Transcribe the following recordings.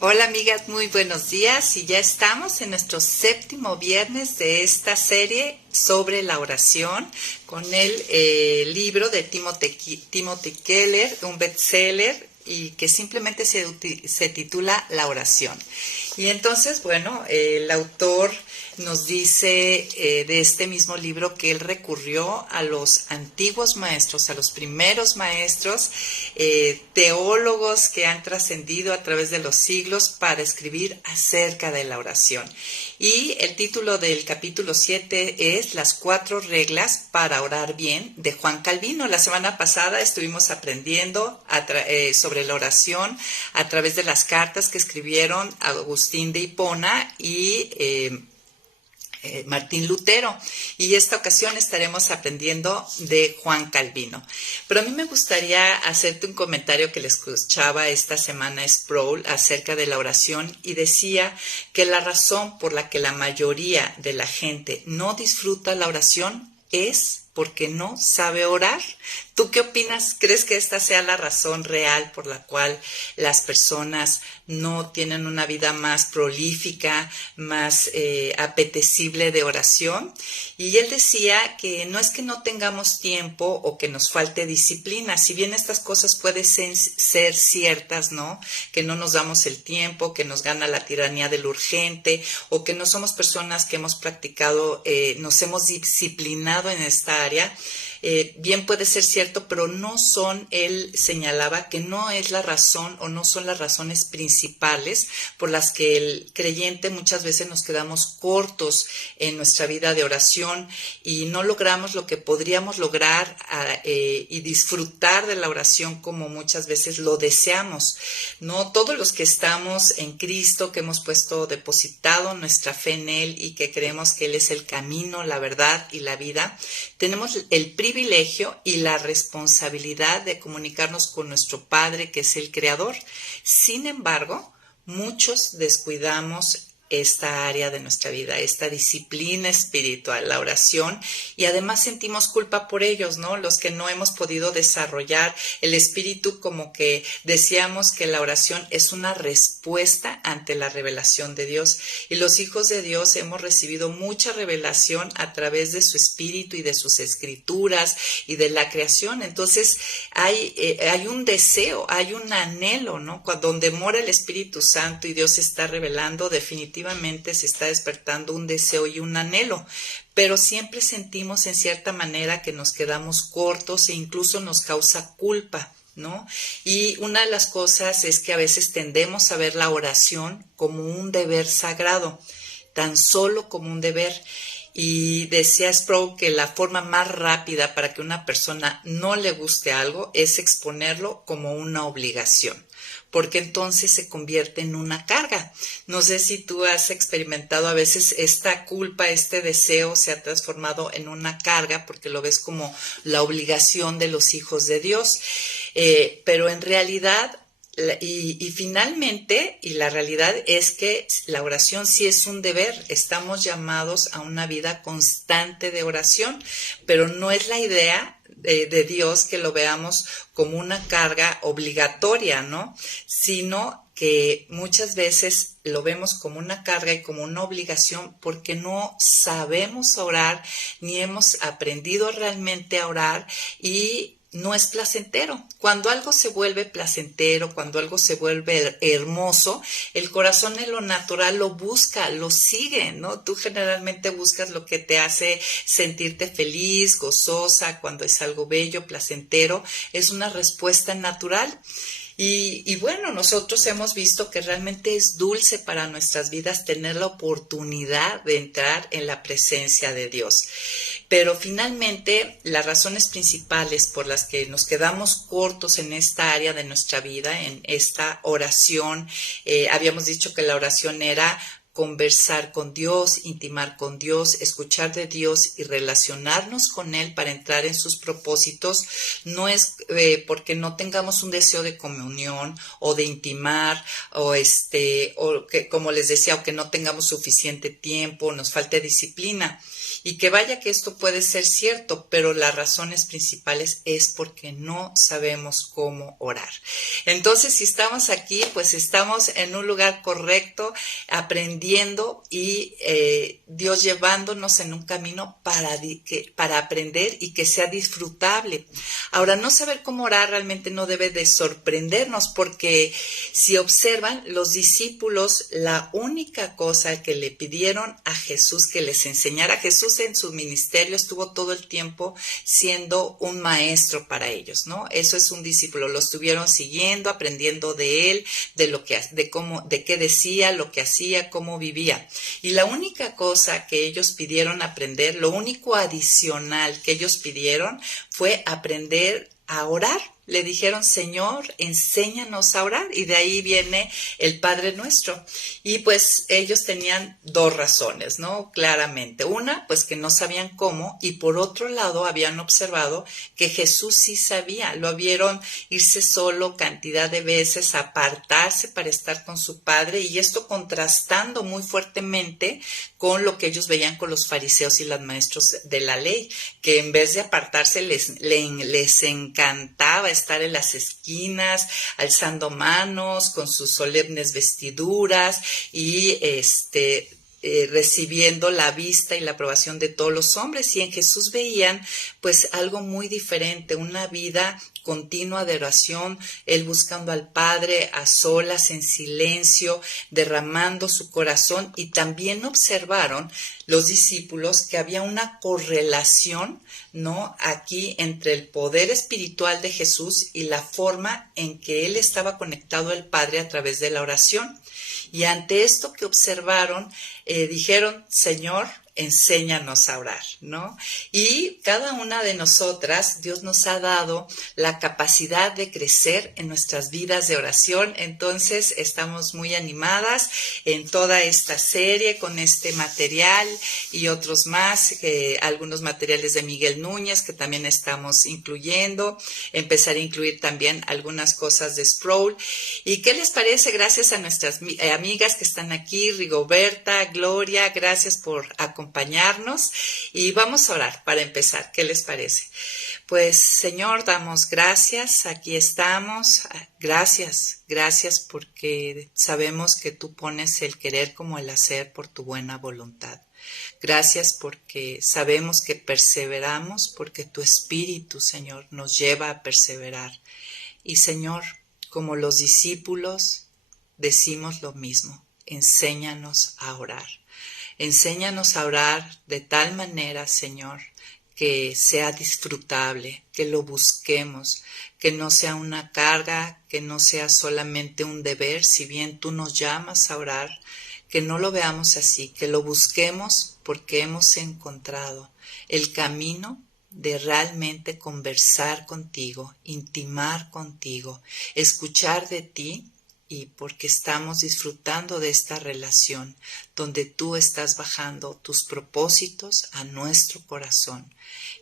Hola amigas, muy buenos días y ya estamos en nuestro séptimo viernes de esta serie sobre la oración con el libro de Timothy Keller, un bestseller y que simplemente se titula La oración. Y entonces, bueno, el autor nos dice de este mismo libro que él recurrió a los antiguos maestros, a los primeros maestros, teólogos que han trascendido a través de los siglos para escribir acerca de la oración. Y el título del capítulo 7 es Las 4 reglas para orar bien, de Juan Calvino. La semana pasada estuvimos aprendiendo sobre la oración a través de las cartas que escribieron Agustín de Hipona y Martín Lutero, y esta ocasión estaremos aprendiendo de Juan Calvino. Pero a mí me gustaría hacerte un comentario que le escuchaba esta semana a Sproul acerca de la oración, y decía que la razón por la que la mayoría de la gente no disfruta la oración es porque no sabe orar. ¿Tú qué opinas? ¿Crees que esta sea la razón real por la cual las personas no tienen una vida más prolífica, más apetecible de oración? Y él decía que no es que no tengamos tiempo o que nos falte disciplina, si bien estas cosas pueden ser ciertas, ¿no? Que no nos damos el tiempo, que nos gana la tiranía del urgente, o que no somos personas que hemos practicado, nos hemos disciplinado en esta área. Bien puede ser cierto, pero no son, él señalaba que no es la razón o no son las razones principales por las que el creyente muchas veces nos quedamos cortos en nuestra vida de oración y no logramos lo que podríamos lograr y disfrutar de la oración como muchas veces lo deseamos. No todos los que estamos en Cristo, que hemos depositado nuestra fe en Él y que creemos que Él es el camino, la verdad y la vida, tenemos el privilegio y la responsabilidad de comunicarnos con nuestro Padre, que es el Creador. Sin embargo, muchos descuidamos esta área de nuestra vida, esta disciplina espiritual, la oración, y además sentimos culpa por ellos, ¿no? Los que no hemos podido desarrollar el espíritu, como que decíamos que la oración es una respuesta ante la revelación de Dios, y los hijos de Dios hemos recibido mucha revelación a través de su espíritu y de sus escrituras y de la creación. Entonces hay un deseo, hay un anhelo, ¿no? Donde mora el Espíritu Santo y Dios está revelando, definitivamente se está despertando un deseo y un anhelo, pero siempre sentimos en cierta manera que nos quedamos cortos e incluso nos causa culpa, ¿no? Y una de las cosas es que a veces tendemos a ver la oración como un deber sagrado, tan solo como un deber. Y decía Sproul que la forma más rápida para que una persona no le guste algo es exponerlo como una obligación, porque entonces se convierte en una carga. No sé si tú has experimentado a veces esta culpa, este deseo se ha transformado en una carga porque lo ves como la obligación de los hijos de Dios, pero en realidad y finalmente, y la realidad es que la oración sí es un deber, estamos llamados a una vida constante de oración, pero no es la idea de Dios que lo veamos como una carga obligatoria, ¿no? Sino que muchas veces lo vemos como una carga y como una obligación porque no sabemos orar, ni hemos aprendido realmente a orar y no es placentero. Cuando algo se vuelve placentero, cuando algo se vuelve hermoso, el corazón en lo natural lo busca, lo sigue, ¿no? Tú generalmente buscas lo que te hace sentirte feliz, gozosa, cuando es algo bello, placentero, es una respuesta natural. Y bueno, nosotros hemos visto que realmente es dulce para nuestras vidas tener la oportunidad de entrar en la presencia de Dios. Pero finalmente, las razones principales por las que nos quedamos cortos en esta área de nuestra vida, en esta oración, habíamos dicho que la oración era conversar con Dios, intimar con Dios, escuchar de Dios y relacionarnos con Él para entrar en sus propósitos, no es porque no tengamos un deseo de comunión o de intimar o que, como les decía, o que no tengamos suficiente tiempo, nos falte disciplina. Y que vaya que esto puede ser cierto, pero las razones principales es porque no sabemos cómo orar. Entonces, si estamos aquí, pues estamos en un lugar correcto, aprendiendo y Dios llevándonos en un camino para aprender y que sea disfrutable. Ahora, no saber cómo orar realmente no debe de sorprendernos, porque si observan, los discípulos, la única cosa que le pidieron a Jesús que les enseñara, Jesús en su ministerio estuvo todo el tiempo siendo un maestro para ellos, ¿no? Eso es un discípulo, lo estuvieron siguiendo, aprendiendo de él, de qué decía, lo que hacía, cómo vivía. Y la única cosa que ellos pidieron aprender, lo único adicional que ellos pidieron fue aprender a orar. Le dijeron, Señor, enséñanos a orar, y de ahí viene el Padre Nuestro. Y pues ellos tenían dos razones, ¿no? Claramente. Una, pues que no sabían cómo, y por otro lado habían observado que Jesús sí sabía. Lo vieron irse solo cantidad de veces, apartarse para estar con su Padre, y esto contrastando muy fuertemente con lo que ellos veían con los fariseos y los maestros de la ley, que en vez de apartarse les encantaba estar en las esquinas, alzando manos, con sus solemnes vestiduras y recibiendo la vista y la aprobación de todos los hombres. Y en Jesús veían pues algo muy diferente, una vida continua de oración, él buscando al Padre a solas, en silencio, derramando su corazón. Y también observaron los discípulos que había una correlación, ¿no?, aquí entre el poder espiritual de Jesús y la forma en que él estaba conectado al Padre a través de la oración. Y ante esto que observaron, dijeron, Señor, enséñanos a orar, ¿no? Y cada una de nosotras, Dios nos ha dado la capacidad de crecer en nuestras vidas de oración. Entonces, estamos muy animadas en toda esta serie con este material y otros más, algunos materiales de Miguel Núñez que también estamos incluyendo. Empezar a incluir también algunas cosas de Sproul. ¿Y qué les parece? Gracias a nuestras amigas que están aquí, Rigoberta, Gloria, gracias por acompañarnos. Y vamos a orar para empezar. ¿Qué les parece? Pues, Señor, damos gracias. Aquí estamos. Gracias porque sabemos que tú pones el querer como el hacer por tu buena voluntad. Gracias porque sabemos que perseveramos, porque tu Espíritu, Señor, nos lleva a perseverar. Y, Señor, como los discípulos, decimos lo mismo. Enséñanos a orar. Enséñanos a orar de tal manera, Señor, que sea disfrutable, que lo busquemos, que no sea una carga, que no sea solamente un deber, si bien tú nos llamas a orar, que no lo veamos así, que lo busquemos porque hemos encontrado el camino de realmente conversar contigo, intimar contigo, escuchar de ti. Y porque estamos disfrutando de esta relación donde tú estás bajando tus propósitos a nuestro corazón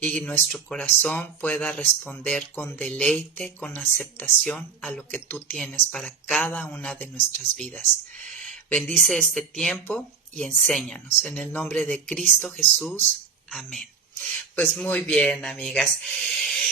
y nuestro corazón pueda responder con deleite, con aceptación a lo que tú tienes para cada una de nuestras vidas. Bendice este tiempo y enséñanos. En el nombre de Cristo Jesús. Amén. Pues muy bien, amigas.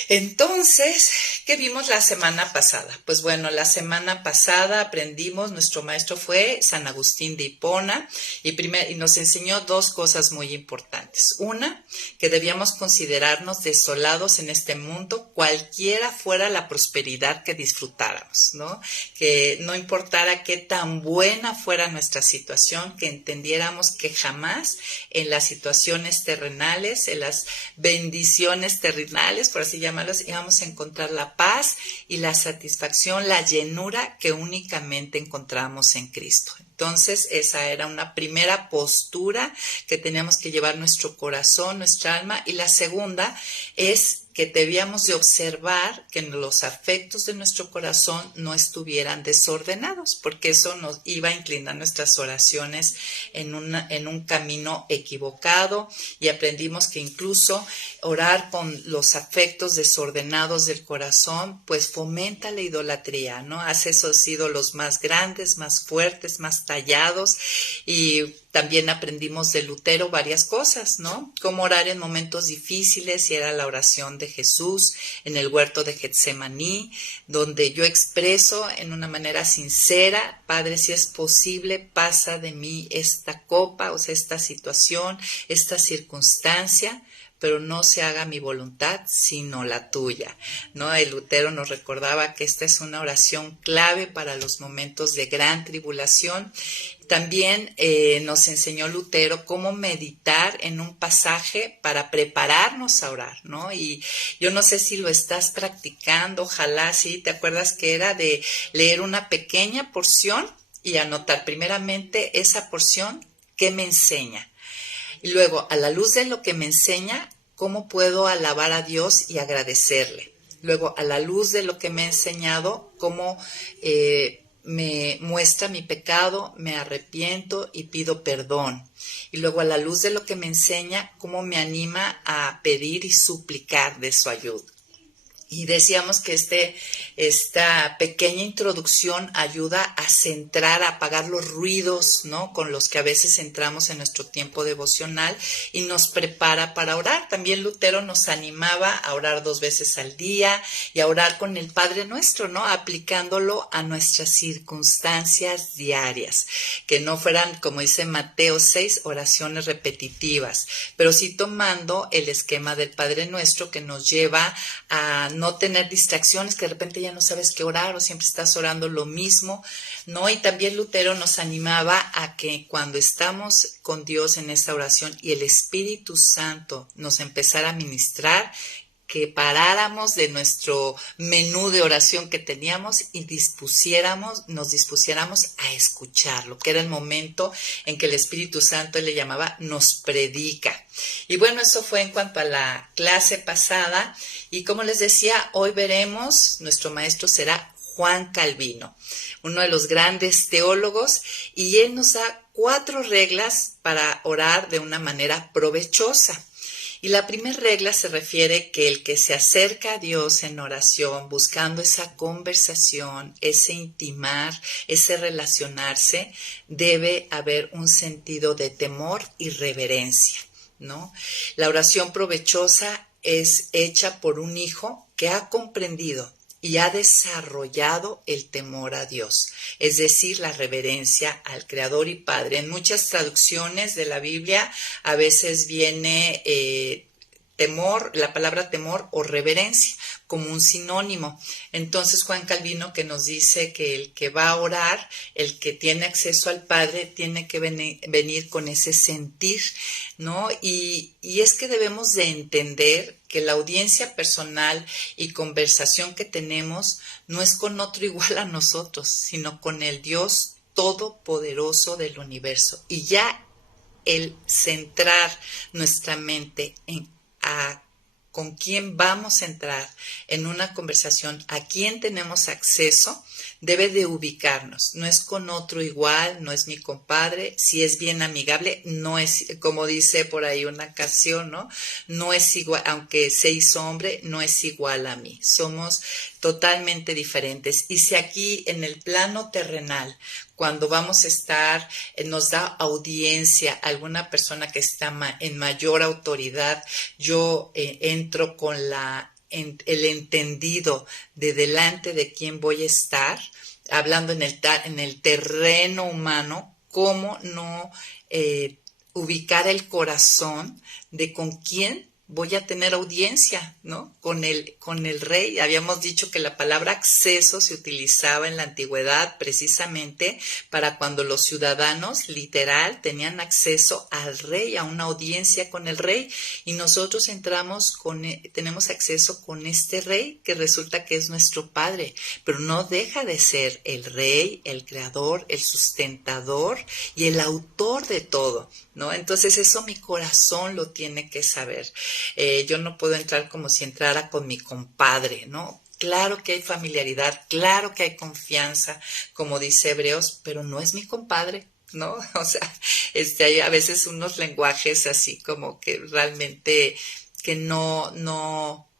Entonces, ¿qué vimos la semana pasada? Pues bueno, la semana pasada aprendimos, nuestro maestro fue San Agustín de Hipona y nos enseñó dos cosas muy importantes. Una, que debíamos considerarnos desolados en este mundo, cualquiera fuera la prosperidad que disfrutáramos, ¿no? Que no importara qué tan buena fuera nuestra situación, que entendiéramos que jamás en las situaciones terrenales, en las bendiciones terrenales, por así llamarlas, íbamos a encontrar la paz y la satisfacción, la llenura que únicamente encontramos en Cristo. Entonces, esa era una primera postura que teníamos que llevar nuestro corazón, nuestra alma. Y la segunda es que debíamos de observar que los afectos de nuestro corazón no estuvieran desordenados, porque eso nos iba a inclinar nuestras oraciones en un camino equivocado, y aprendimos que incluso orar con los afectos desordenados del corazón, pues fomenta la idolatría, ¿no? Hace esos ídolos más grandes, más fuertes, más tallados. Y también aprendimos de Lutero varias cosas, ¿no? Cómo orar en momentos difíciles, y era la oración de Jesús en el huerto de Getsemaní, donde yo expreso en una manera sincera: Padre, si es posible, pasa de mí esta copa, o sea, esta situación, esta circunstancia, pero no se haga mi voluntad, sino la tuya, ¿no? El Lutero nos recordaba que esta es una oración clave para los momentos de gran tribulación. También nos enseñó Lutero cómo meditar en un pasaje para prepararnos a orar, ¿no? Y yo no sé si lo estás practicando, ojalá sí. ¿Te acuerdas que era de leer una pequeña porción y anotar primeramente esa porción que me enseña? Y luego, a la luz de lo que me enseña, ¿cómo puedo alabar a Dios y agradecerle? Luego, a la luz de lo que me ha enseñado, ¿cómo me muestra mi pecado, me arrepiento y pido perdón? Y luego, a la luz de lo que me enseña, ¿cómo me anima a pedir y suplicar de su ayuda? Y decíamos que esta pequeña introducción ayuda a centrar, a apagar los ruidos, ¿no?, con los que a veces entramos en nuestro tiempo devocional, y nos prepara para orar. También Lutero nos animaba a orar 2 veces al día y a orar con el Padre Nuestro, ¿no?, aplicándolo a nuestras circunstancias diarias, que no fueran, como dice Mateo 6, oraciones repetitivas, pero sí tomando el esquema del Padre Nuestro, que nos lleva a no tener distracciones, que de repente ya no sabes qué orar o siempre estás orando lo mismo, ¿no? Y también Lutero nos animaba a que cuando estamos con Dios en esta oración y el Espíritu Santo nos empezara a ministrar, que paráramos de nuestro menú de oración que teníamos y nos dispusiéramos a escucharlo, que era el momento en que el Espíritu Santo, él le llamaba, nos predica. Y bueno, eso fue en cuanto a la clase pasada, y como les decía, hoy veremos, nuestro maestro será Juan Calvino, uno de los grandes teólogos, y él nos da 4 reglas para orar de una manera provechosa. Y la primera regla se refiere que el que se acerca a Dios en oración, buscando esa conversación, ese intimar, ese relacionarse, debe haber un sentido de temor y reverencia, ¿no? La oración provechosa es hecha por un hijo que ha comprendido y ha desarrollado el temor a Dios, es decir, la reverencia al Creador y Padre. En muchas traducciones de la Biblia a veces viene temor, la palabra temor o reverencia como un sinónimo. Entonces Juan Calvino, que nos dice que el que va a orar, el que tiene acceso al Padre, tiene que venir con ese sentir, ¿no? Y es que debemos de entender que la audiencia personal y conversación que tenemos no es con otro igual a nosotros, sino con el Dios todopoderoso del universo. Y ya el centrar nuestra mente en con quién vamos a entrar en una conversación, a quién tenemos acceso, debe de ubicarnos. No es con otro igual, no es mi compadre. Si es bien amigable, no es, como dice por ahí una canción, ¿no? No es igual, aunque se hizo hombre, no es igual a mí. Somos totalmente diferentes. Y si aquí en el plano terrenal, cuando vamos a estar, nos da audiencia alguna persona que está en mayor autoridad, yo entro con el entendido de delante de quién voy a estar, hablando en el terreno humano, cómo no ubicar el corazón de con quién voy a tener audiencia, ¿no? Con el rey. Habíamos dicho que la palabra acceso se utilizaba en la antigüedad precisamente para cuando los ciudadanos literal tenían acceso al rey, a una audiencia con el rey, y nosotros tenemos acceso con este rey que resulta que es nuestro Padre, pero no deja de ser el rey, el creador, el sustentador y el autor de todo. ¿no? Entonces eso mi corazón lo tiene que saber. Yo no puedo entrar como si entrara con mi compadre, ¿no? Claro que hay familiaridad, claro que hay confianza, como dice Hebreos, pero no es mi compadre, ¿no? O sea, hay a veces unos lenguajes así como que realmente que no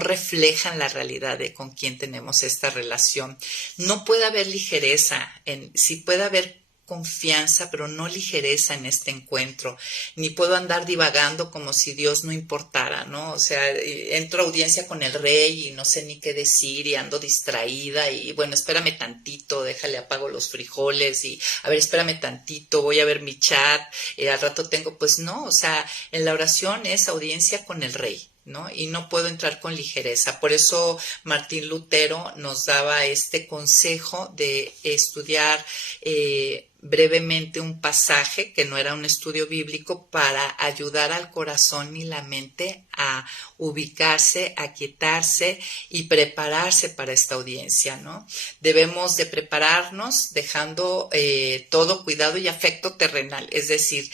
reflejan la realidad de con quién tenemos esta relación. No puede haber ligereza, sí puede haber confianza, pero no ligereza en este encuentro, ni puedo andar divagando como si Dios no importara, ¿no? O sea, entro a audiencia con el rey y no sé ni qué decir y ando distraída y bueno, espérame tantito, déjale apago los frijoles y a ver, espérame tantito, voy a ver mi chat, al rato tengo, pues no, o sea, en la oración es audiencia con el rey, ¿no? Y no puedo entrar con ligereza. Por eso Martín Lutero nos daba este consejo de estudiar brevemente un pasaje que no era un estudio bíblico para ayudar al corazón y la mente a ubicarse, a quietarse y prepararse para esta audiencia, ¿no? Debemos de prepararnos dejando todo cuidado y afecto terrenal, es decir,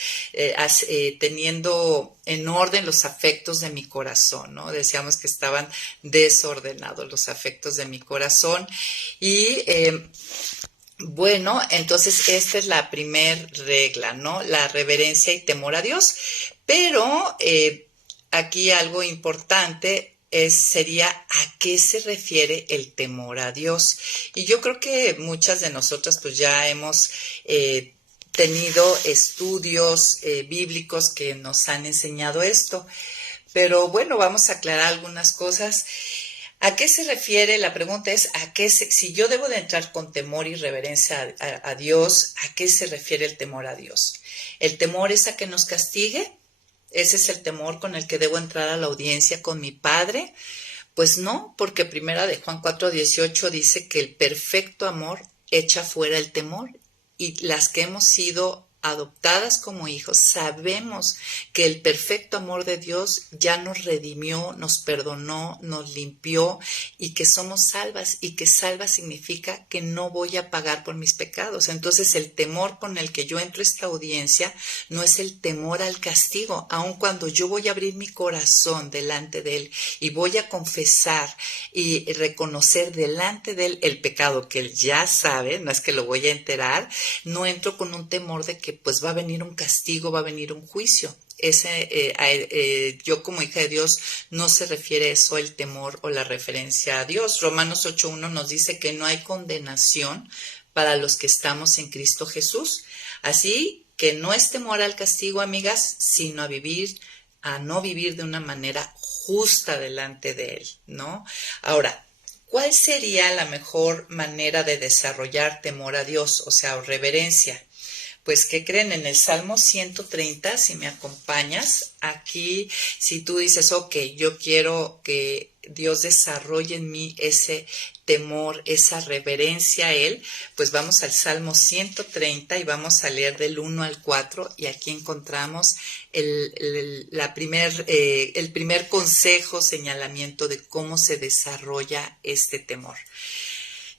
teniendo en orden los afectos de mi corazón, ¿no? Decíamos que estaban desordenados los afectos de mi corazón y bueno, entonces esta es la primer regla, ¿no? La reverencia y temor a Dios. Pero aquí algo importante sería a qué se refiere el temor a Dios. Y yo creo que muchas de nosotras pues ya hemos tenido estudios bíblicos que nos han enseñado esto. Pero bueno, vamos a aclarar algunas cosas. ¿A qué se refiere? La pregunta es, si yo debo de entrar con temor y reverencia a Dios, ¿a qué se refiere el temor a Dios? ¿El temor es a que nos castigue? ¿Ese es el temor con el que debo entrar a la audiencia con mi Padre? Pues no, porque primera de Juan 4:18 dice que el perfecto amor echa fuera el temor y las que hemos sido adoptadas como hijos, sabemos que el perfecto amor de Dios ya nos redimió, nos perdonó, nos limpió y que somos salvas y que salva significa que no voy a pagar por mis pecados. Entonces el temor con el que yo entro a esta audiencia no es el temor al castigo, aun cuando yo voy a abrir mi corazón delante de Él y voy a confesar y reconocer delante de Él el pecado que Él ya sabe, no es que lo voy a enterar, no entro con un temor de que pues va a venir un castigo, va a venir un juicio. Yo como hija de Dios no se refiere eso el temor o la referencia a Dios. Romanos 8:1 nos dice que no hay condenación para los que estamos en Cristo Jesús. Así que no es temor al castigo, amigas, sino a no vivir de una manera justa delante de Él, ¿no? Ahora, ¿cuál sería la mejor manera de desarrollar temor a Dios, o sea, o reverencia? Pues, ¿qué creen? En el Salmo 130, si me acompañas, aquí, si tú dices, ok, yo quiero que Dios desarrolle en mí ese temor, esa reverencia a Él, pues vamos al Salmo 130 y vamos a leer del 1 al 4 y aquí encontramos el primer consejo, señalamiento de cómo se desarrolla este temor.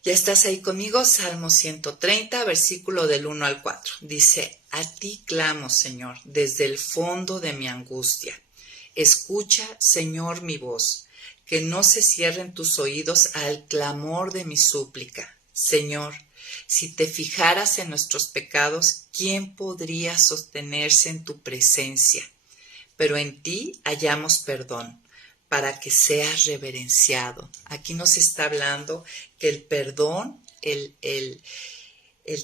¿Ya estás ahí conmigo? Salmo 130, versículo del 1 al 4. Dice, a ti clamo, Señor, desde el fondo de mi angustia. Escucha, Señor, mi voz, que no se cierren tus oídos al clamor de mi súplica. Señor, si te fijaras en nuestros pecados, ¿quién podría sostenerse en tu presencia? Pero en ti hallamos perdón, para que seas reverenciado. Aquí nos está hablando que el perdón, el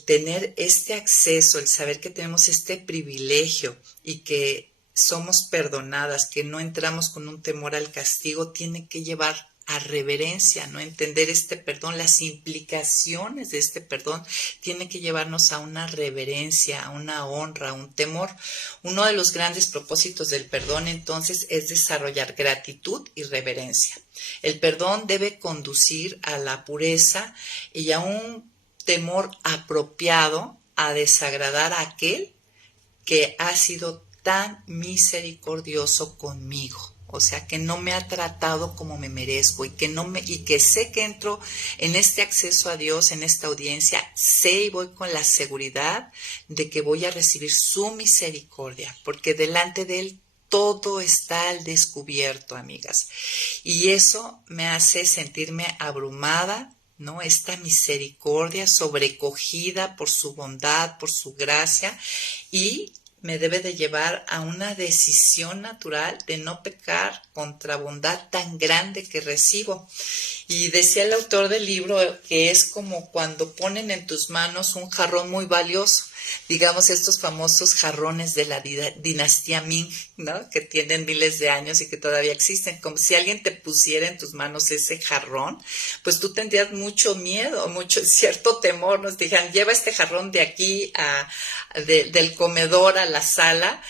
tener este acceso, el saber que tenemos este privilegio y que somos perdonadas, que no entramos con un temor al castigo, tiene que llevar a reverencia, ¿no? Entender este perdón, las implicaciones de este perdón, tiene que llevarnos a una reverencia, a una honra, a un temor. Uno de los grandes propósitos del perdón, entonces, es desarrollar gratitud y reverencia. El perdón debe conducir a la pureza y a un temor apropiado a desagradar a aquel que ha sido tan misericordioso conmigo. o sea, que no me ha tratado como me merezco y que sé que entro en este acceso a Dios, en esta audiencia, sé y voy con la seguridad de que voy a recibir su misericordia, porque delante de Él todo está al descubierto, amigas. Y eso me hace sentirme abrumada, ¿no? Esta misericordia sobrecogida por su bondad, por su gracia, y me debe de llevar a una decisión natural de no pecar contra bondad tan grande que recibo. Y decía el autor del libro que es como cuando ponen en tus manos un jarrón muy valioso, digamos estos famosos jarrones de la dinastía Ming, ¿no? Que tienen miles de años y que todavía existen, como si alguien te pusiera en tus manos ese jarrón, pues tú tendrías mucho miedo, mucho cierto temor, nos dijeran, lleva este jarrón de aquí del comedor a la sala,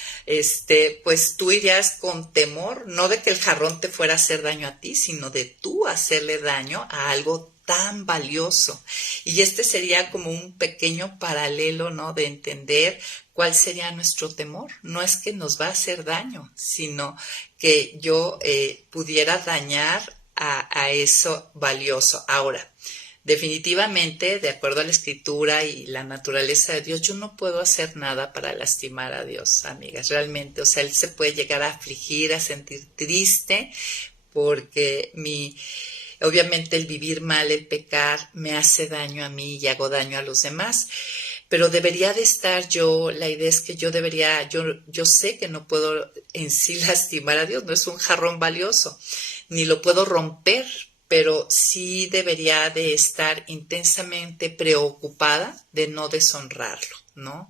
pues tú irías con temor, no de que el jarrón te fuera a hacer daño a ti, sino de tú hacerle daño a algo tan valioso. Y este sería como un pequeño paralelo, ¿no? De entender cuál sería nuestro temor. No es que nos va a hacer daño, sino que yo pudiera dañar a eso valioso. Ahora, definitivamente, de acuerdo a la escritura y la naturaleza de Dios, yo no puedo hacer nada para lastimar a Dios, amigas, realmente. O sea, Él se puede llegar a afligir, a sentir triste, porque obviamente el vivir mal, el pecar, me hace daño a mí y hago daño a los demás. Pero debería de estar la idea es que yo sé que no puedo en sí lastimar a Dios, no es un jarrón valioso, ni lo puedo romper, pero sí debería de estar intensamente preocupada de no deshonrarlo, ¿no?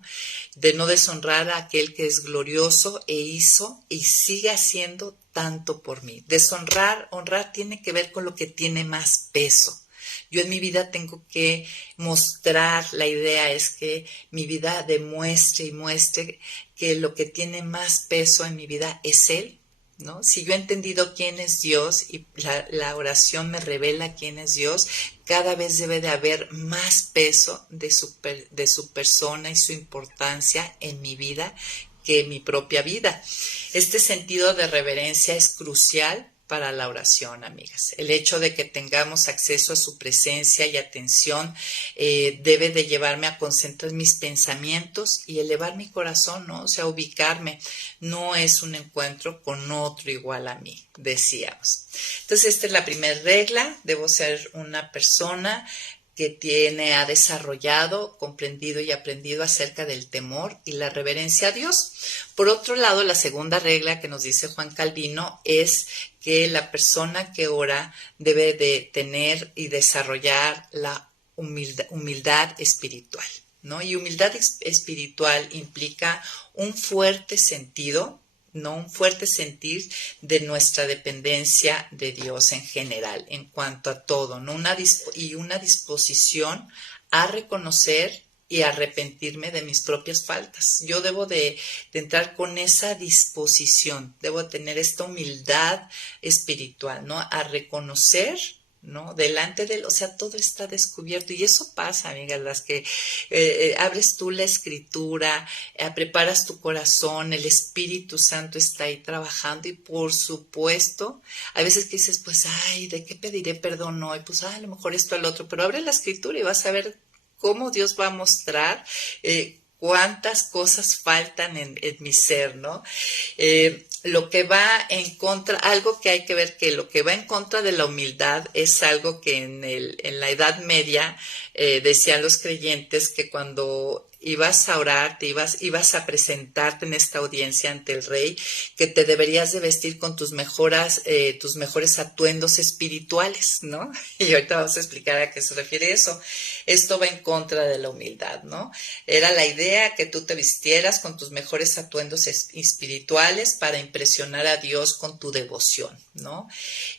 De no deshonrar a aquel que es glorioso e hizo y sigue haciendo tanto por mí. Honrar tiene que ver con lo que tiene más peso. Yo en mi vida tengo que mostrar, la idea es que mi vida demuestre y muestre que lo que tiene más peso en mi vida es Él, ¿no? Si yo he entendido quién es Dios y la oración me revela quién es Dios, cada vez debe de haber más peso de su persona y su importancia en mi vida que mi propia vida. Este sentido de reverencia es crucial para la oración, amigas. El hecho de que tengamos acceso a su presencia y atención debe de llevarme a concentrar mis pensamientos y elevar mi corazón, ¿no? O sea, ubicarme. No es un encuentro con otro igual a mí, decíamos. Entonces, esta es la primera regla. Debo ser una persona que ha desarrollado, comprendido y aprendido acerca del temor y la reverencia a Dios. Por otro lado, la segunda regla que nos dice Juan Calvino es que la persona que ora debe de tener y desarrollar la humildad espiritual, ¿no? Y humildad espiritual implica un fuerte sentido, ¿no? Un fuerte sentir de nuestra dependencia de Dios en general, en cuanto a todo, ¿no? Una disposición a reconocer y arrepentirme de mis propias faltas. Yo debo de entrar con esa disposición, debo tener esta humildad espiritual, ¿no? A reconocer, ¿no? Delante de él, o sea, todo está descubierto y eso pasa, amigas, las que abres tú la escritura, preparas tu corazón, el Espíritu Santo está ahí trabajando y por supuesto, hay veces que dices, pues, ay, ¿de qué pediré perdón hoy? Pues, a lo mejor esto al otro, pero abre la escritura y vas a ver cómo Dios va a mostrar cuántas cosas faltan en mi ser, ¿no? Lo que va en contra, algo que hay que ver que lo que va en contra de la humildad es algo que en la Edad Media decían los creyentes que cuando ibas a orar, ibas a presentarte en esta audiencia ante el rey, que te deberías de vestir con tus mejores atuendos espirituales, ¿no? Y ahorita vamos a explicar a qué se refiere eso. Esto va en contra de la humildad, ¿no? Era la idea que tú te vistieras con tus mejores atuendos espirituales para impresionar a Dios con tu devoción, ¿no?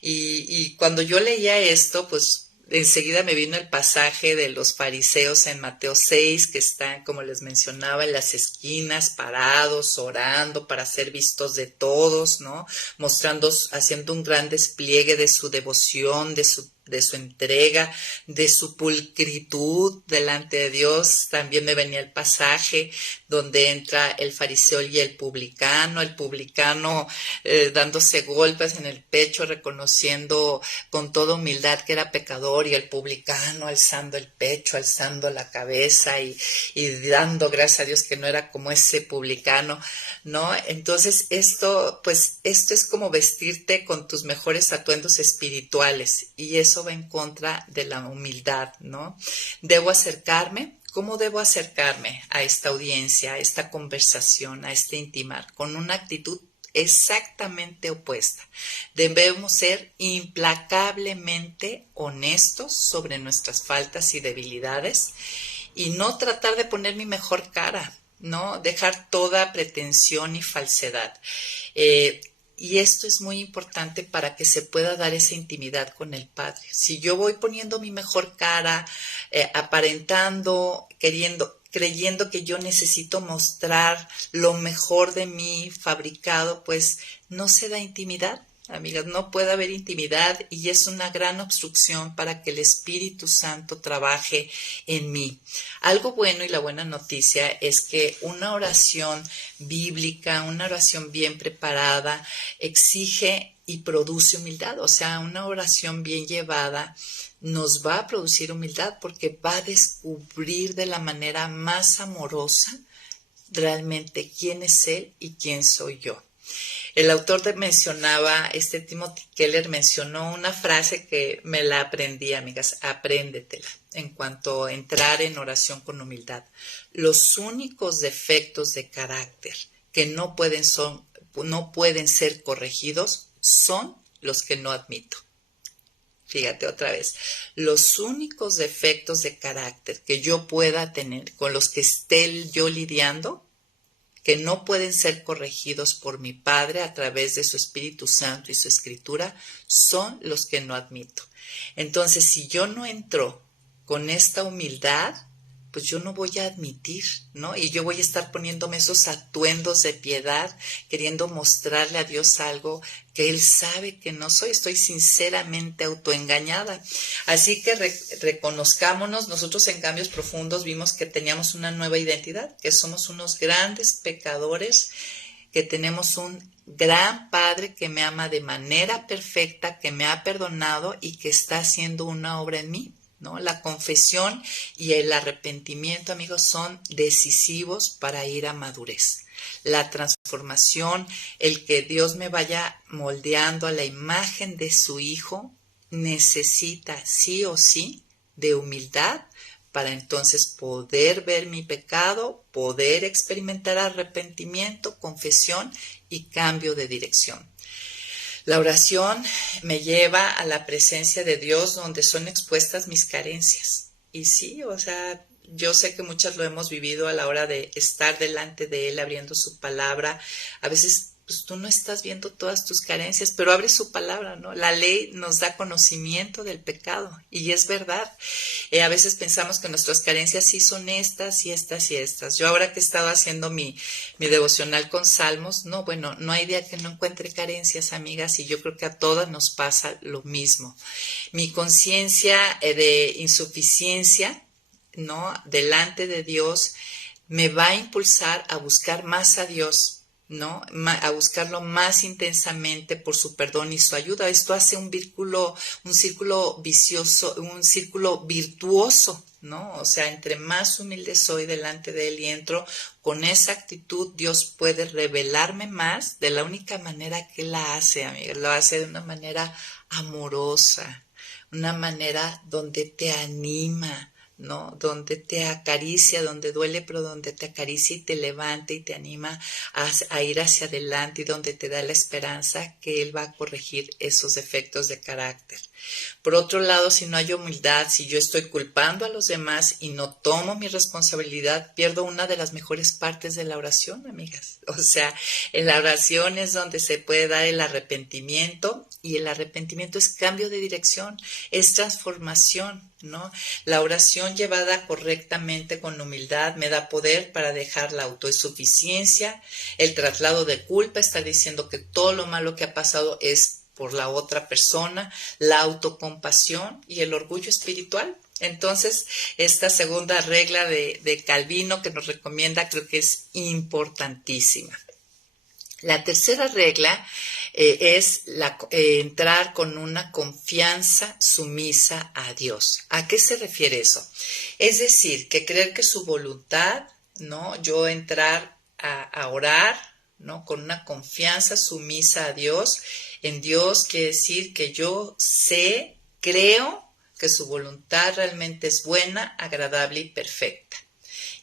Y cuando yo leía esto, pues enseguida me vino el pasaje de los fariseos en Mateo 6, que están, como les mencionaba, en las esquinas, parados, orando para ser vistos de todos, ¿no? Haciendo un gran despliegue de su devoción, de de su entrega, de su pulcritud delante de Dios. También me venía el pasaje donde entra el fariseo y el publicano dándose golpes en el pecho, reconociendo con toda humildad que era pecador, y el publicano alzando el pecho, alzando la cabeza y dando gracias a Dios que no era como ese publicano, ¿no? Entonces esto es como vestirte con tus mejores atuendos espirituales, y eso va en contra de la humildad, ¿no? Debo acercarme. ¿Cómo debo acercarme a esta audiencia, a esta conversación, a este intimar? Con una actitud exactamente opuesta. Debemos ser implacablemente honestos sobre nuestras faltas y debilidades y no tratar de poner mi mejor cara, ¿no? Dejar toda pretensión y falsedad. Y esto es muy importante para que se pueda dar esa intimidad con el Padre. Si yo voy poniendo mi mejor cara, aparentando, creyendo que yo necesito mostrar lo mejor de mí fabricado, pues no se da intimidad, amigas, no puede haber intimidad, y es una gran obstrucción para que el Espíritu Santo trabaje en mí. Algo bueno, y la buena noticia es que una oración bíblica, una oración bien preparada, exige y produce humildad. O sea, una oración bien llevada nos va a producir humildad, porque va a descubrir de la manera más amorosa realmente quién es Él y quién soy yo. El autor Timothy Keller mencionó una frase que me la aprendí, amigas, apréndetela, en cuanto a entrar en oración con humildad. Los únicos defectos de carácter que no pueden ser corregidos son los que no admito. Fíjate otra vez, los únicos defectos de carácter que yo pueda tener, con los que esté yo lidiando, que no pueden ser corregidos por mi Padre a través de su Espíritu Santo y su Escritura, son los que no admito. Entonces, si yo no entro con esta humildad, pues yo no voy a admitir, ¿no? Y yo voy a estar poniéndome esos atuendos de piedad, queriendo mostrarle a Dios algo que Él sabe que no soy. Estoy sinceramente autoengañada. Así que reconozcámonos. Nosotros en Cambios Profundos vimos que teníamos una nueva identidad, que somos unos grandes pecadores, que tenemos un gran Padre que me ama de manera perfecta, que me ha perdonado y que está haciendo una obra en mí, ¿no? La confesión y el arrepentimiento, amigos, son decisivos para ir a madurez. La transformación, el que Dios me vaya moldeando a la imagen de su Hijo, necesita sí o sí de humildad para entonces poder ver mi pecado, poder experimentar arrepentimiento, confesión y cambio de dirección. La oración me lleva a la presencia de Dios, donde son expuestas mis carencias. Y sí, o sea, yo sé que muchas lo hemos vivido a la hora de estar delante de Él, abriendo su palabra. A veces pues tú no estás viendo todas tus carencias, pero abre su palabra, ¿no? La ley nos da conocimiento del pecado, y es verdad. A veces pensamos que nuestras carencias sí son estas y estas y estas. Yo ahora que he estado haciendo mi devocional con salmos, no, bueno, no hay día que no encuentre carencias, amigas, y yo creo que a todas nos pasa lo mismo. Mi conciencia de insuficiencia, ¿no?, delante de Dios, me va a impulsar a buscar más a Dios, ¿no?, a buscarlo más intensamente por su perdón y su ayuda. Esto hace un círculo vicioso, un círculo virtuoso, ¿no? O sea, entre más humilde soy delante de Él y entro con esa actitud, Dios puede revelarme más de la única manera que Él la hace, amiga. Lo hace de una manera amorosa, una manera donde te anima, ¿no? Donde te acaricia, donde duele, pero donde te acaricia y te levanta y te anima a ir hacia adelante, y donde te da la esperanza que Él va a corregir esos defectos de carácter. Por otro lado, si no hay humildad, si yo estoy culpando a los demás y no tomo mi responsabilidad, pierdo una de las mejores partes de la oración, amigas. O sea, en la oración es donde se puede dar el arrepentimiento, y el arrepentimiento es cambio de dirección, es transformación, ¿no? La oración llevada correctamente con humildad me da poder para dejar la autosuficiencia, el traslado de culpa, estar diciendo que todo lo malo que ha pasado es por la otra persona, la autocompasión y el orgullo espiritual. Entonces, esta segunda regla de Calvino que nos recomienda creo que es importantísima. La tercera regla es entrar con una confianza sumisa a Dios. ¿A qué se refiere eso? Es decir, que creer que su voluntad, ¿no? Yo entrar a orar, ¿no? Con una confianza sumisa a Dios. En Dios quiere decir que yo creo que su voluntad realmente es buena, agradable y perfecta.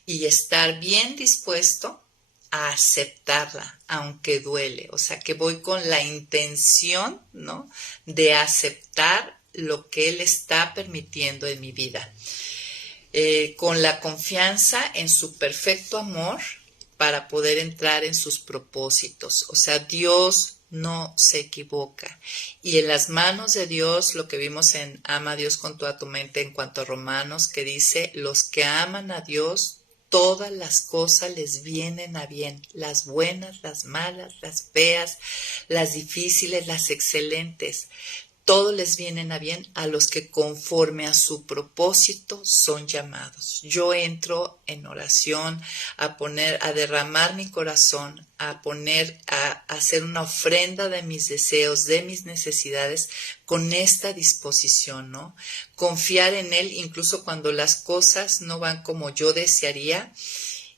Y estar bien dispuesto a aceptarla, aunque duele. O sea, que voy con la intención, ¿no? De aceptar lo que Él está permitiendo en mi vida. Con la confianza en su perfecto amor para poder entrar en sus propósitos. O sea, Dios no se equivoca. Y en las manos de Dios, lo que vimos en Ama a Dios con toda tu mente en cuanto a Romanos, que dice, los que aman a Dios, todas las cosas les vienen a bien, las buenas, las malas, las feas, las difíciles, las excelentes. Todo les vienen a bien a los que conforme a su propósito son llamados. Yo entro en oración a derramar mi corazón, a hacer una ofrenda de mis deseos, de mis necesidades, con esta disposición, ¿no? Confiar en Él incluso cuando las cosas no van como yo desearía.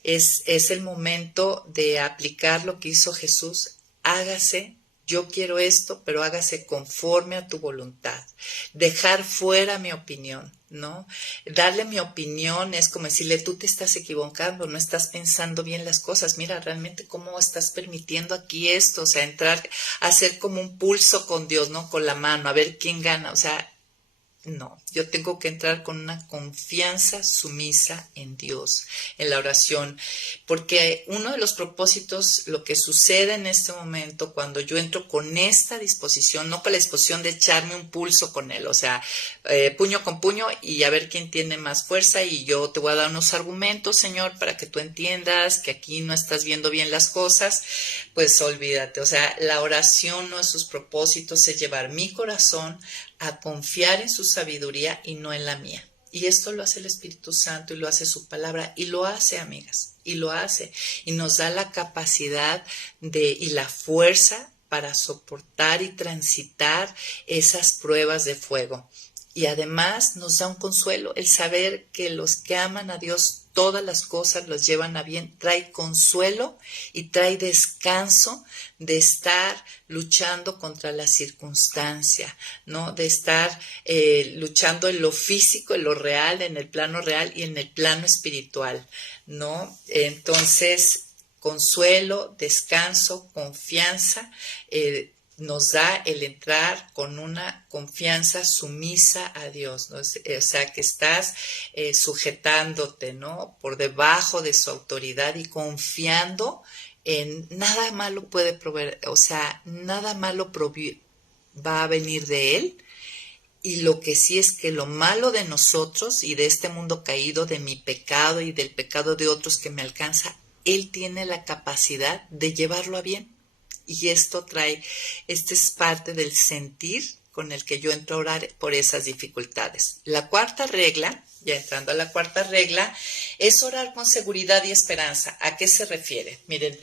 Es el momento de aplicar lo que hizo Jesús. Hágase. Yo quiero esto, pero hágase conforme a tu voluntad. Dejar fuera mi opinión, ¿no? Darle mi opinión es como decirle, tú te estás equivocando, no estás pensando bien las cosas. Mira, realmente cómo estás permitiendo aquí esto. O sea, entrar, hacer como un pulso con Dios, ¿no? Con la mano, a ver quién gana. O sea, no, yo tengo que entrar con una confianza sumisa en Dios, en la oración, porque uno de los propósitos, lo que sucede en este momento, cuando yo entro con esta disposición, no con la disposición de echarme un pulso con Él, o sea, puño con puño y a ver quién tiene más fuerza y yo te voy a dar unos argumentos, Señor, para que tú entiendas que aquí no estás viendo bien las cosas, pues olvídate, o sea, la oración no es sus propósitos, es llevar mi corazón a confiar en su sabiduría y no en la mía. Y esto lo hace el Espíritu Santo y lo hace su palabra y lo hace, amigas, y lo hace. Y nos da la capacidad y la fuerza para soportar y transitar esas pruebas de fuego. Y además nos da un consuelo, el saber que los que aman a Dios todas las cosas los llevan a bien, trae consuelo y trae descanso de estar luchando contra la circunstancia, ¿no? De estar luchando en lo físico, en lo real, en el plano real y en el plano espiritual, ¿no? Entonces, consuelo, descanso, confianza, nos da el entrar con una confianza sumisa a Dios, ¿no? O sea, que estás sujetándote, ¿no? Por debajo de su autoridad y confiando en nada malo puede proveer, o sea, nada malo va a venir de Él. Y lo que sí es que lo malo de nosotros y de este mundo caído, de mi pecado y del pecado de otros que me alcanza, Él tiene la capacidad de llevarlo a bien. Y esto es parte del sentir con el que yo entro a orar por esas dificultades. La cuarta regla, ya entrando a la cuarta regla, es orar con seguridad y esperanza. ¿A qué se refiere? Miren,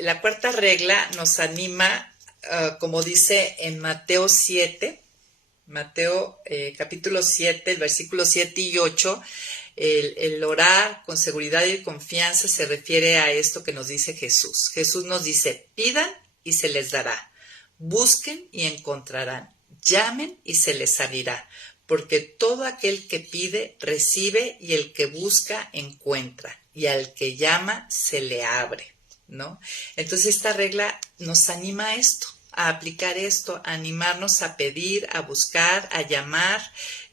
la cuarta regla nos anima, como dice en Mateo 7, capítulo 7, el versículo 7 y 8, el orar con seguridad y confianza se refiere a esto que nos dice Jesús. Jesús nos dice, pidan y se les dará, busquen y encontrarán, llamen y se les abrirá, porque todo aquel que pide recibe y el que busca encuentra y al que llama se le abre, ¿no? Entonces esta regla nos anima a esto, a aplicar esto, a animarnos a pedir, a buscar, a llamar,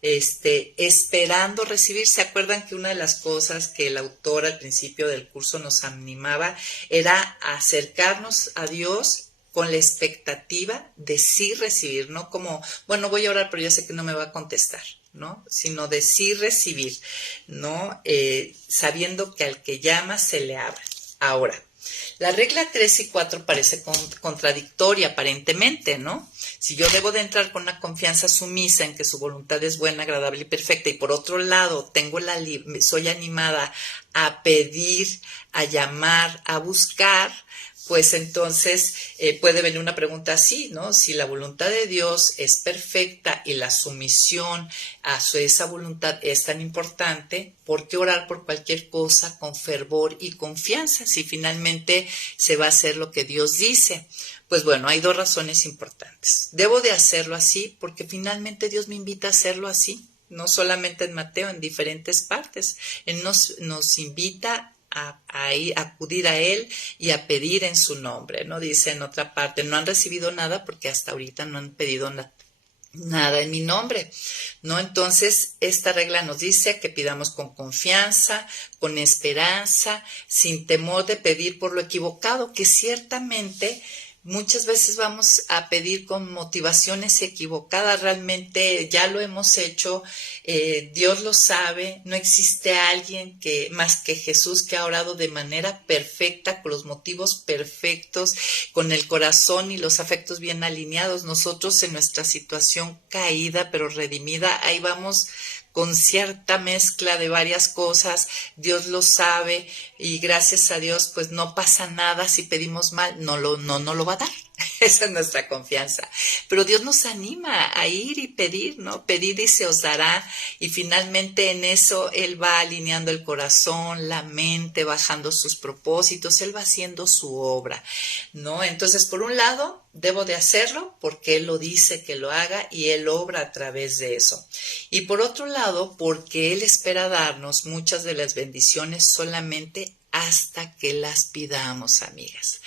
esperando recibir. ¿Se acuerdan que una de las cosas que el autor al principio del curso nos animaba era acercarnos a Dios con la expectativa de sí recibir, no como, bueno, voy a orar, pero ya sé que no me va a contestar, ¿no? Sino de sí recibir, ¿no? Sabiendo que al que llama se le abre. Ahora, La regla 3 y 4 parece contradictoria aparentemente, ¿no? Si yo debo de entrar con una confianza sumisa en que su voluntad es buena, agradable y perfecta, y por otro lado soy animada a pedir, a llamar, a buscar, pues entonces puede venir una pregunta así, ¿no? Si la voluntad de Dios es perfecta y la sumisión a esa voluntad es tan importante, ¿por qué orar por cualquier cosa con fervor y confianza si finalmente se va a hacer lo que Dios dice? Pues bueno, hay 2 razones importantes. Debo de hacerlo así porque finalmente Dios me invita a hacerlo así, no solamente en Mateo, en diferentes partes. Él nos invita a acudir a Él y a pedir en su nombre, ¿no? Dice en otra parte, no han recibido nada porque hasta ahorita no han pedido nada en mi nombre, ¿no? Entonces, esta regla nos dice que pidamos con confianza, con esperanza, sin temor de pedir por lo equivocado, que ciertamente muchas veces vamos a pedir con motivaciones equivocadas, realmente ya lo hemos hecho, Dios lo sabe, no existe alguien más que Jesús que ha orado de manera perfecta, con los motivos perfectos, con el corazón y los afectos bien alineados. Nosotros en nuestra situación caída pero redimida, ahí vamos con cierta mezcla de varias cosas, Dios lo sabe y gracias a Dios pues no pasa nada si pedimos mal, no lo va a dar. Esa es nuestra confianza. Pero Dios nos anima a ir y pedir, ¿no? Pedid y se os dará. Y finalmente en eso Él va alineando el corazón, la mente, bajando sus propósitos. Él va haciendo su obra, ¿no? Entonces, por un lado, debo de hacerlo porque Él lo dice que lo haga y Él obra a través de eso. Y por otro lado, porque Él espera darnos muchas de las bendiciones solamente hasta que las pidamos, amigas.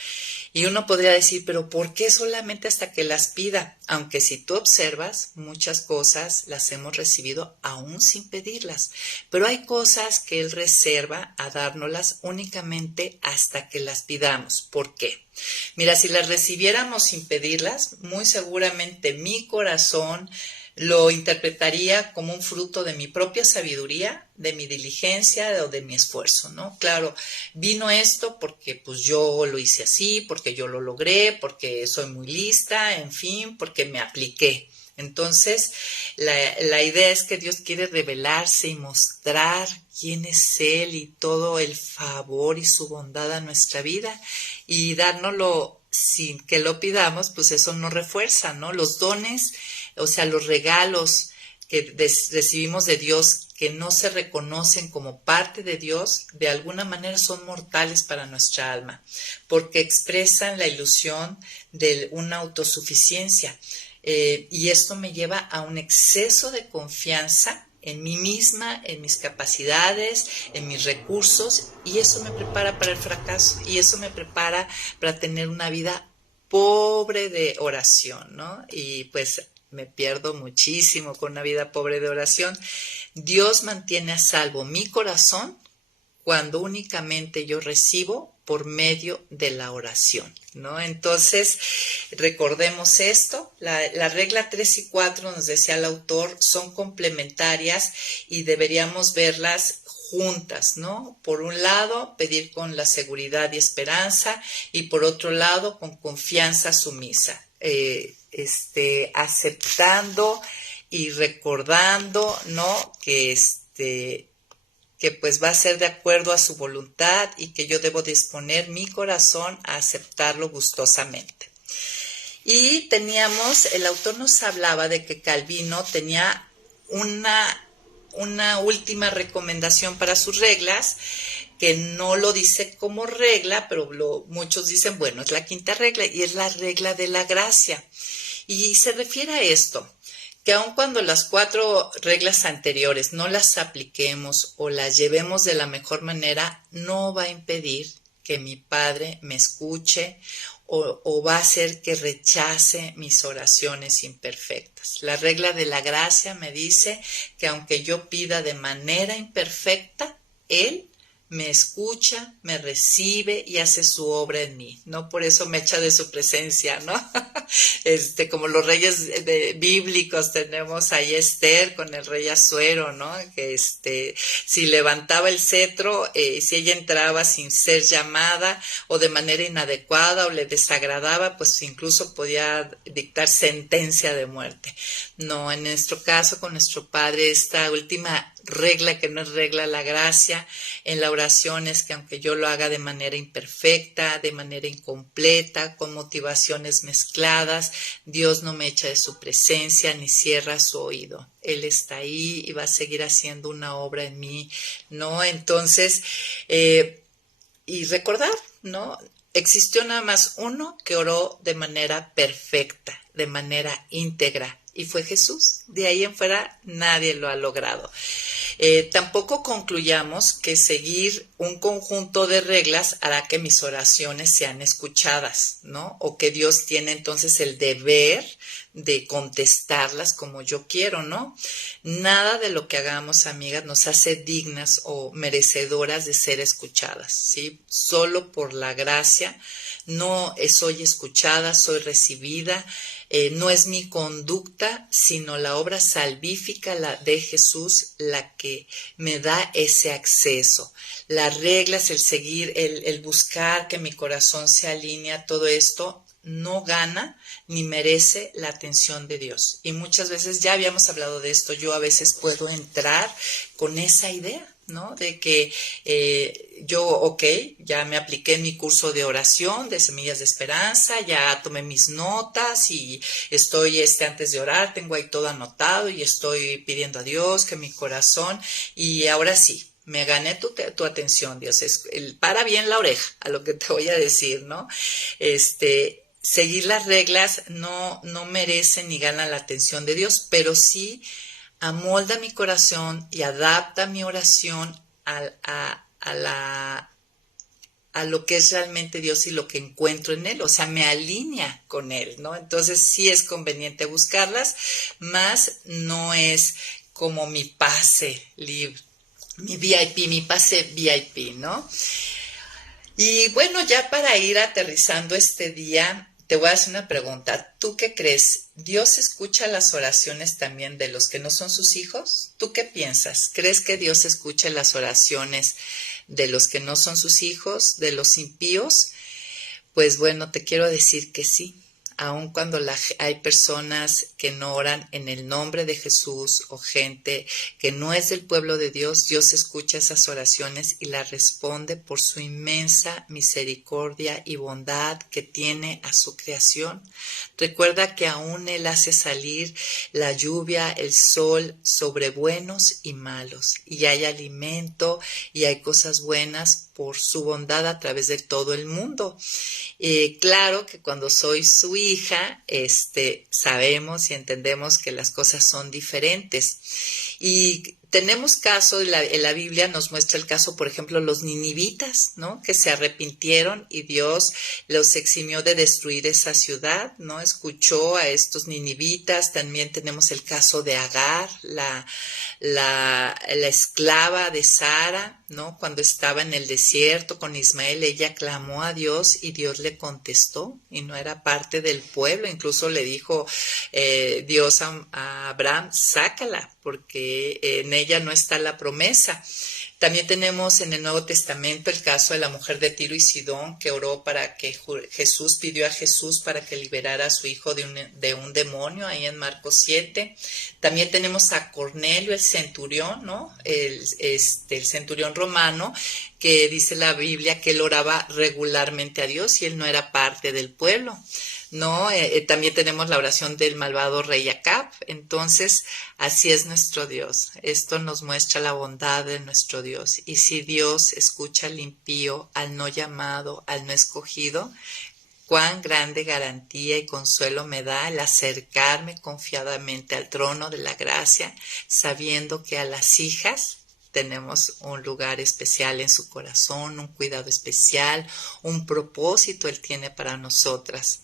Y uno podría decir, pero ¿por qué solamente hasta que las pida? Aunque si tú observas, muchas cosas las hemos recibido aún sin pedirlas. Pero hay cosas que Él reserva a dárnoslas únicamente hasta que las pidamos. ¿Por qué? Mira, si las recibiéramos sin pedirlas, muy seguramente mi corazón lo interpretaría como un fruto de mi propia sabiduría, de mi diligencia o de mi esfuerzo, ¿no? Claro, vino esto porque pues yo lo hice así, porque yo lo logré, porque soy muy lista, en fin, porque me apliqué. Entonces, la idea es que Dios quiere revelarse y mostrar quién es Él y todo el favor y su bondad a nuestra vida y dárnoslo sin que lo pidamos, pues eso nos refuerza, ¿no? Los dones, o sea, los regalos que recibimos de Dios que no se reconocen como parte de Dios, de alguna manera son mortales para nuestra alma, porque expresan la ilusión de una autosuficiencia. Y esto me lleva a un exceso de confianza en mí misma, en mis capacidades, en mis recursos, y eso me prepara para el fracaso, y eso me prepara para tener una vida pobre de oración, ¿no? Y pues me pierdo muchísimo con una vida pobre de oración. Dios mantiene a salvo mi corazón cuando únicamente yo recibo por medio de la oración, ¿no? Entonces, recordemos esto, la regla 3 y 4 nos decía el autor, son complementarias y deberíamos verlas juntas, ¿no? Por un lado, pedir con la seguridad y esperanza y por otro lado, con confianza sumisa, aceptando y recordando, ¿no? Que pues va a ser de acuerdo a su voluntad y que yo debo disponer mi corazón a aceptarlo gustosamente. Y el autor nos hablaba de que Calvino tenía una última recomendación para sus reglas, que no lo dice como regla, pero muchos dicen, bueno, es la quinta regla y es la regla de la gracia. Y se refiere a esto, que aun cuando las 4 reglas anteriores no las apliquemos o las llevemos de la mejor manera, no va a impedir que mi Padre me escuche o va a hacer que rechace mis oraciones imperfectas. La regla de la gracia me dice que aunque yo pida de manera imperfecta, Él me escucha, me recibe y hace su obra en mí, ¿no? Por eso me echa de su presencia, ¿no? Como los reyes bíblicos, tenemos ahí Esther con el rey Asuero, ¿no? Que si levantaba el cetro, si ella entraba sin ser llamada o de manera inadecuada o le desagradaba, pues incluso podía dictar sentencia de muerte. No, en nuestro caso, con nuestro Padre, esta última regla, que no es regla, la gracia en la oración es que aunque yo lo haga de manera imperfecta, de manera incompleta, con motivaciones mezcladas, Dios no me echa de su presencia ni cierra su oído. Él está ahí y va a seguir haciendo una obra en mí, ¿no? Entonces, y recordar, ¿no? Existió nada más uno que oró de manera perfecta, de manera íntegra, y fue Jesús. De ahí en fuera nadie lo ha logrado. Tampoco concluyamos que seguir un conjunto de reglas hará que mis oraciones sean escuchadas, ¿no? O que Dios tiene entonces el deber de contestarlas como yo quiero, ¿no? Nada de lo que hagamos, amigas, nos hace dignas o merecedoras de ser escuchadas, ¿sí? Solo por la gracia no soy escuchada, soy recibida. No es mi conducta, sino la obra salvífica de Jesús la que me da ese acceso. Las reglas, el seguir, el buscar que mi corazón se alinea, todo esto no gana ni merece la atención de Dios. Y muchas veces, ya habíamos hablado de esto, yo a veces puedo entrar con esa idea, ¿no? De que ya me apliqué en mi curso de oración de Semillas de Esperanza, ya tomé mis notas y estoy antes de orar, tengo ahí todo anotado y estoy pidiendo a Dios que mi corazón, y ahora sí, me gané tu atención, Dios, para bien la oreja a lo que te voy a decir, ¿no? Seguir las reglas no merecen ni ganan la atención de Dios, pero sí amolda mi corazón y adapta mi oración a lo que es realmente Dios y lo que encuentro en Él, o sea, me alinea con Él, ¿no? Entonces sí es conveniente buscarlas, más no es como mi pase libre, mi VIP, mi pase VIP, ¿no? Y bueno, ya para ir aterrizando este día, te voy a hacer una pregunta. ¿Tú qué crees? ¿Dios escucha las oraciones también de los que no son sus hijos? ¿Tú qué piensas? ¿Crees que Dios escucha las oraciones de los que no son sus hijos, de los impíos? Pues bueno, te quiero decir que sí. Aun cuando hay personas que no oran en el nombre de Jesús o gente que no es del pueblo de Dios, Dios escucha esas oraciones y las responde por su inmensa misericordia y bondad que tiene a su creación. Recuerda que aún Él hace salir la lluvia, el sol sobre buenos y malos, y hay alimento y hay cosas buenas por su bondad a través de todo el mundo. Claro que cuando soy su hija, sabemos y entendemos que las cosas son diferentes. Y tenemos caso, en la Biblia nos muestra el caso, por ejemplo, los ninivitas, ¿no? Que se arrepintieron y Dios los eximió de destruir esa ciudad, ¿no? Escuchó a estos ninivitas. También tenemos el caso de Agar, la esclava de Sara, ¿no? Cuando estaba en el desierto con Ismael, ella clamó a Dios y Dios le contestó y no era parte del pueblo. Incluso le dijo Dios a Abraham, sácala, porque en ella no está la promesa. También tenemos en el Nuevo Testamento el caso de la mujer de Tiro y Sidón que oró para que pidió a Jesús para que liberara a su hijo de un demonio, ahí en Marcos 7. También tenemos a Cornelio, el centurión, ¿no? El centurión romano, que dice la Biblia que él oraba regularmente a Dios y él no era parte del pueblo, ¿no? También tenemos la oración del malvado rey Acab. Entonces, así es nuestro Dios. Esto nos muestra la bondad de nuestro Dios. Y si Dios escucha al impío, al no llamado, al no escogido, cuán grande garantía y consuelo me da el acercarme confiadamente al trono de la gracia, sabiendo que a las hijas tenemos un lugar especial en su corazón, un cuidado especial, un propósito Él tiene para nosotras.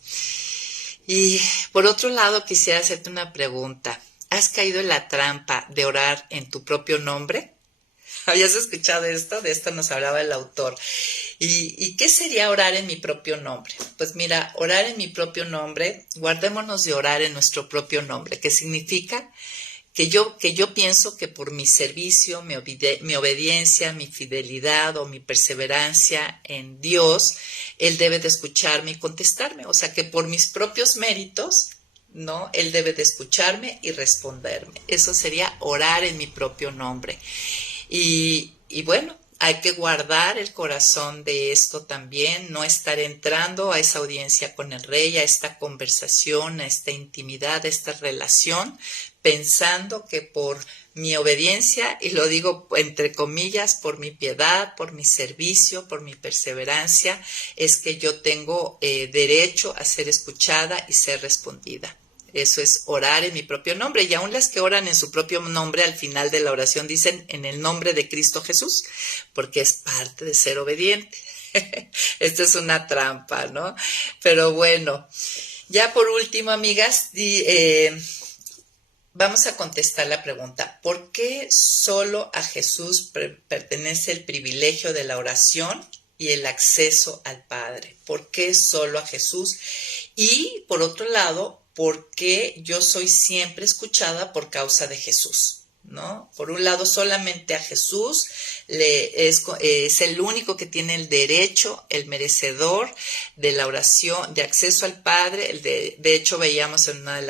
Y por otro lado, quisiera hacerte una pregunta. ¿Has caído en la trampa de orar en tu propio nombre? ¿Habías escuchado esto? De esto nos hablaba el autor. ¿Y qué sería orar en mi propio nombre? Pues mira, orar en mi propio nombre, guardémonos de orar en nuestro propio nombre, que significa que yo pienso que por mi servicio, mi obediencia, mi fidelidad o mi perseverancia en Dios, Él debe de escucharme y contestarme. O sea, que por mis propios méritos, ¿no? Él debe de escucharme y responderme. Eso sería orar en mi propio nombre. Y bueno, hay que guardar el corazón de esto también, no estar entrando a esa audiencia con el rey, a esta conversación, a esta intimidad, a esta relación, pensando que por mi obediencia, y lo digo entre comillas, por mi piedad, por mi servicio, por mi perseverancia, es que yo tengo derecho a ser escuchada y ser respondida. Eso es orar en mi propio nombre. Y aún las que oran en su propio nombre, al final de la oración dicen en el nombre de Cristo Jesús, porque es parte de ser obediente. Esta es una trampa, ¿no? Pero bueno, ya por último, amigas, vamos a contestar la pregunta: ¿por qué solo a Jesús pertenece el privilegio de la oración y el acceso al Padre? ¿Por qué solo a Jesús? Y por otro lado, ¿por qué yo soy siempre escuchada por causa de Jesús? ¿No? Por un lado, solamente a Jesús es el único que tiene el derecho, el merecedor de la oración, de acceso al Padre. De hecho, veíamos en una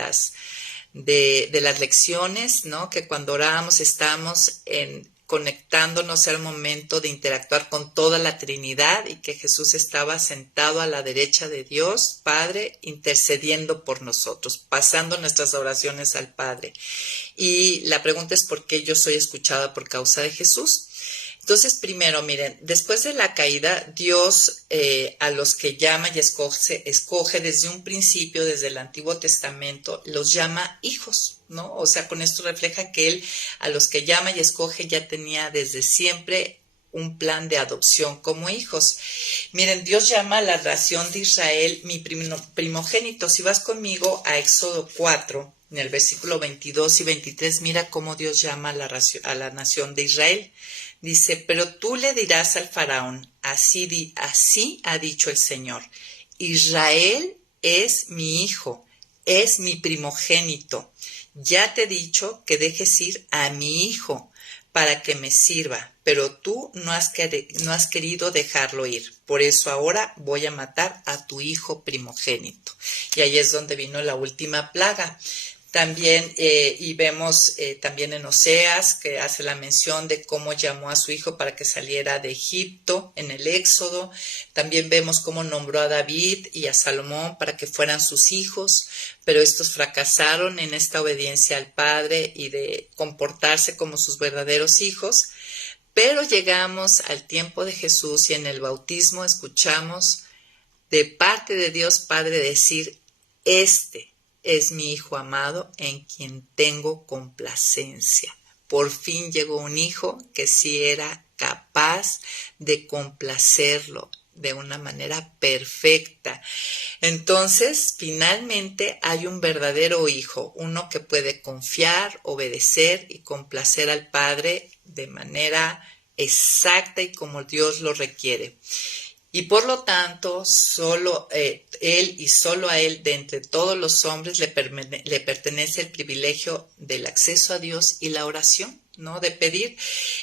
de las lecciones, ¿no? Que cuando oramos estamos conectándonos al momento de interactuar con toda la Trinidad, y que Jesús estaba sentado a la derecha de Dios Padre, intercediendo por nosotros, pasando nuestras oraciones al Padre. Y la pregunta es: ¿por qué yo soy escuchada por causa de Jesús? Entonces, primero, miren, después de la caída, Dios a los que llama y escoge desde un principio, desde el Antiguo Testamento, los llama hijos, ¿no? O sea, con esto refleja que Él a los que llama y escoge ya tenía desde siempre un plan de adopción como hijos. Miren, Dios llama a la nación de Israel mi primogénito. Si vas conmigo a Éxodo 4, en el versículo 22 y 23, mira cómo Dios llama a la nación de Israel. Dice: pero tú le dirás al faraón, así ha dicho el Señor, Israel es mi hijo, es mi primogénito. Ya te he dicho que dejes ir a mi hijo para que me sirva, pero tú no has querido dejarlo ir. Por eso ahora voy a matar a tu hijo primogénito. Y ahí es donde vino la última plaga. También, y vemos también en Oseas, que hace la mención de cómo llamó a su hijo para que saliera de Egipto en el Éxodo. También vemos cómo nombró a David y a Salomón para que fueran sus hijos, pero estos fracasaron en esta obediencia al Padre y de comportarse como sus verdaderos hijos. Pero llegamos al tiempo de Jesús y en el bautismo escuchamos de parte de Dios Padre decir: este es mi hijo amado en quien tengo complacencia. Por fin llegó un hijo que sí era capaz de complacerlo de una manera perfecta. Entonces, finalmente hay un verdadero hijo, uno que puede confiar, obedecer y complacer al Padre de manera exacta y como Dios lo requiere. Y por lo tanto, solo Él y solo a Él, de entre todos los hombres, le pertenece el privilegio del acceso a Dios y la oración, ¿no? De pedir.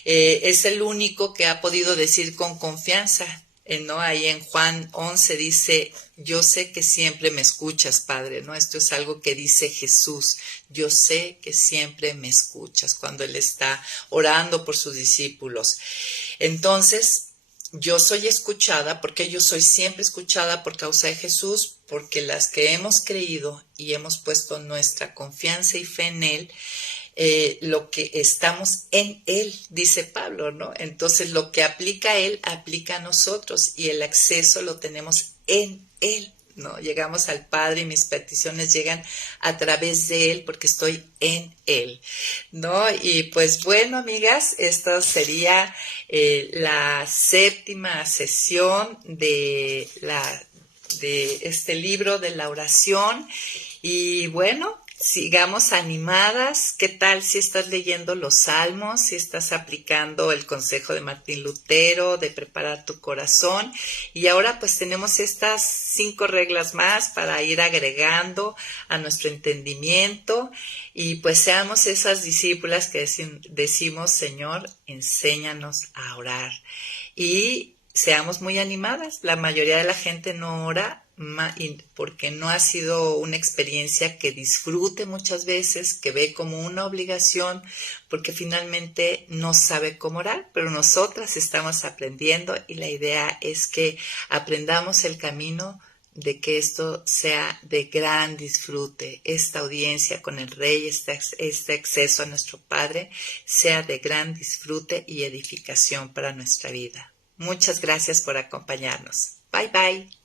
Es el único que ha podido decir con confianza, ¿no? Ahí en Juan 11 dice: yo sé que siempre me escuchas, Padre, ¿no? Esto es algo que dice Jesús: yo sé que siempre me escuchas, cuando Él está orando por sus discípulos. Entonces, yo soy escuchada, porque yo soy siempre escuchada por causa de Jesús, porque las que hemos creído y hemos puesto nuestra confianza y fe en Él, lo que estamos en Él, dice Pablo, ¿no? Entonces lo que aplica a Él, aplica a nosotros, y el acceso lo tenemos en Él, ¿no? Llegamos al Padre y mis peticiones llegan a través de Él porque estoy en Él, ¿no? Y pues bueno, amigas, esta sería la séptima sesión de este libro de la oración. Y bueno, Sigamos animadas. ¿Qué tal si estás leyendo los salmos, si estás aplicando el consejo de Martín Lutero de preparar tu corazón? Y ahora pues tenemos estas 5 reglas más para ir agregando a nuestro entendimiento y pues seamos esas discípulas que decimos, Señor, enséñanos a orar. Y seamos muy animadas. La mayoría de la gente no ora porque no ha sido una experiencia que disfrute muchas veces, que ve como una obligación, porque finalmente no sabe cómo orar, pero nosotras estamos aprendiendo y la idea es que aprendamos el camino de que esto sea de gran disfrute, esta audiencia con el Rey, este acceso a nuestro Padre, sea de gran disfrute y edificación para nuestra vida. Muchas gracias por acompañarnos. Bye bye.